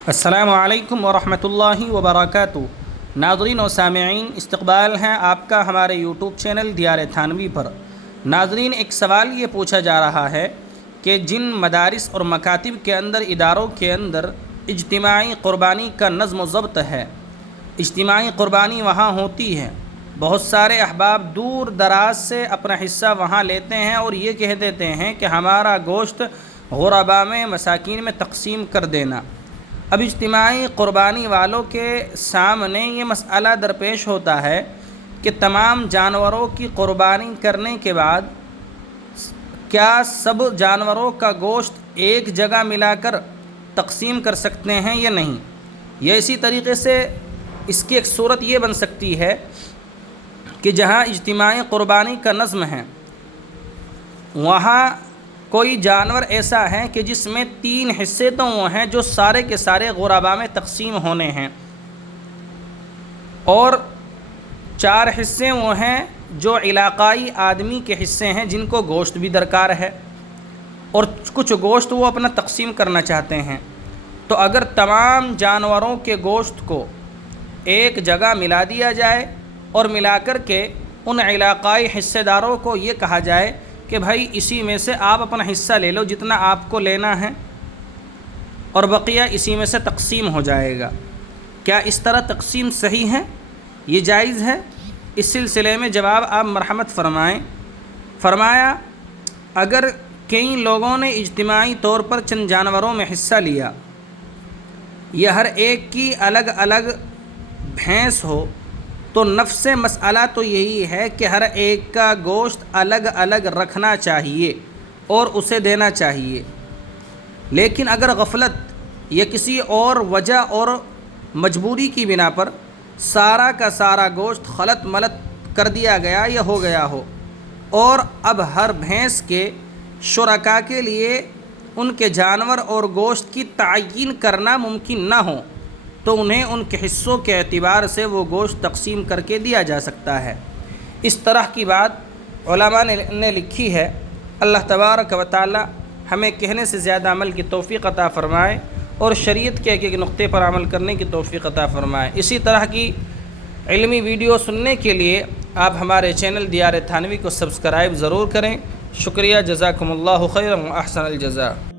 السلام علیکم ورحمۃ اللہ وبرکاتہ۔ ناظرین و سامعین، استقبال ہے آپ کا ہمارے یوٹیوب چینل دیار تھانوی پر۔ ناظرین، ایک سوال یہ پوچھا جا رہا ہے کہ جن مدارس اور مکاتب کے اندر، اداروں کے اندر اجتماعی قربانی کا نظم و ضبط ہے، اجتماعی قربانی وہاں ہوتی ہے، بہت سارے احباب دور دراز سے اپنا حصہ وہاں لیتے ہیں اور یہ کہہ دیتے ہیں کہ ہمارا گوشت غرباء میں، مساکین میں تقسیم کر دینا۔ اب اجتماعی قربانی والوں کے سامنے یہ مسئلہ درپیش ہوتا ہے کہ تمام جانوروں کی قربانی کرنے کے بعد کیا سب جانوروں کا گوشت ایک جگہ ملا کر تقسیم کر سکتے ہیں یا نہیں؟ یہ اسی طریقے سے اس کی ایک صورت یہ بن سکتی ہے کہ جہاں اجتماعی قربانی کا نظم ہے، وہاں کوئی جانور ایسا ہے کہ جس میں 3 حصے تو وہ ہیں جو سارے کے سارے غرباء میں تقسیم ہونے ہیں، اور 4 حصے وہ ہیں جو علاقائی آدمی کے حصے ہیں جن کو گوشت بھی درکار ہے، اور کچھ گوشت وہ اپنا تقسیم کرنا چاہتے ہیں۔ تو اگر تمام جانوروں کے گوشت کو ایک جگہ ملا دیا جائے اور ملا کر کے ان علاقائی حصے داروں کو یہ کہا جائے کہ بھائی اسی میں سے آپ اپنا حصہ لے لو جتنا آپ کو لینا ہے، اور بقیہ اسی میں سے تقسیم ہو جائے گا، کیا اس طرح تقسیم صحیح ہے؟ یہ جائز ہے؟ اس سلسلے میں جواب آپ مرحمت فرمائیں۔ فرمایا، اگر کئی لوگوں نے اجتماعی طور پر چند جانوروں میں حصہ لیا، یہ ہر ایک کی الگ الگ بھینس ہو، تو نفس مسئلہ تو یہی ہے کہ ہر ایک کا گوشت الگ الگ رکھنا چاہیے اور اسے دینا چاہیے۔ لیکن اگر غفلت یا کسی اور وجہ اور مجبوری کی بنا پر سارا کا سارا گوشت خلط ملط کر دیا گیا یا ہو گیا ہو، اور اب ہر بھینس کے شرکاء کے لیے ان کے جانور اور گوشت کی تعیین کرنا ممکن نہ ہو، تو انہیں ان کے حصوں کے اعتبار سے وہ گوشت تقسیم کر کے دیا جا سکتا ہے۔ اس طرح کی بات علماء نے لکھی ہے۔ اللہ تبارک و تعالی ہمیں کہنے سے زیادہ عمل کی توفیق عطا فرمائے اور شریعت کے ایک ایک نقطے پر عمل کرنے کی توفیق عطا فرمائے۔ اسی طرح کی علمی ویڈیو سننے کے لیے آپ ہمارے چینل دیار تھانوی کو سبسکرائب ضرور کریں۔ شکریہ، جزاکم اللہ خیرا و احسن الجزاء۔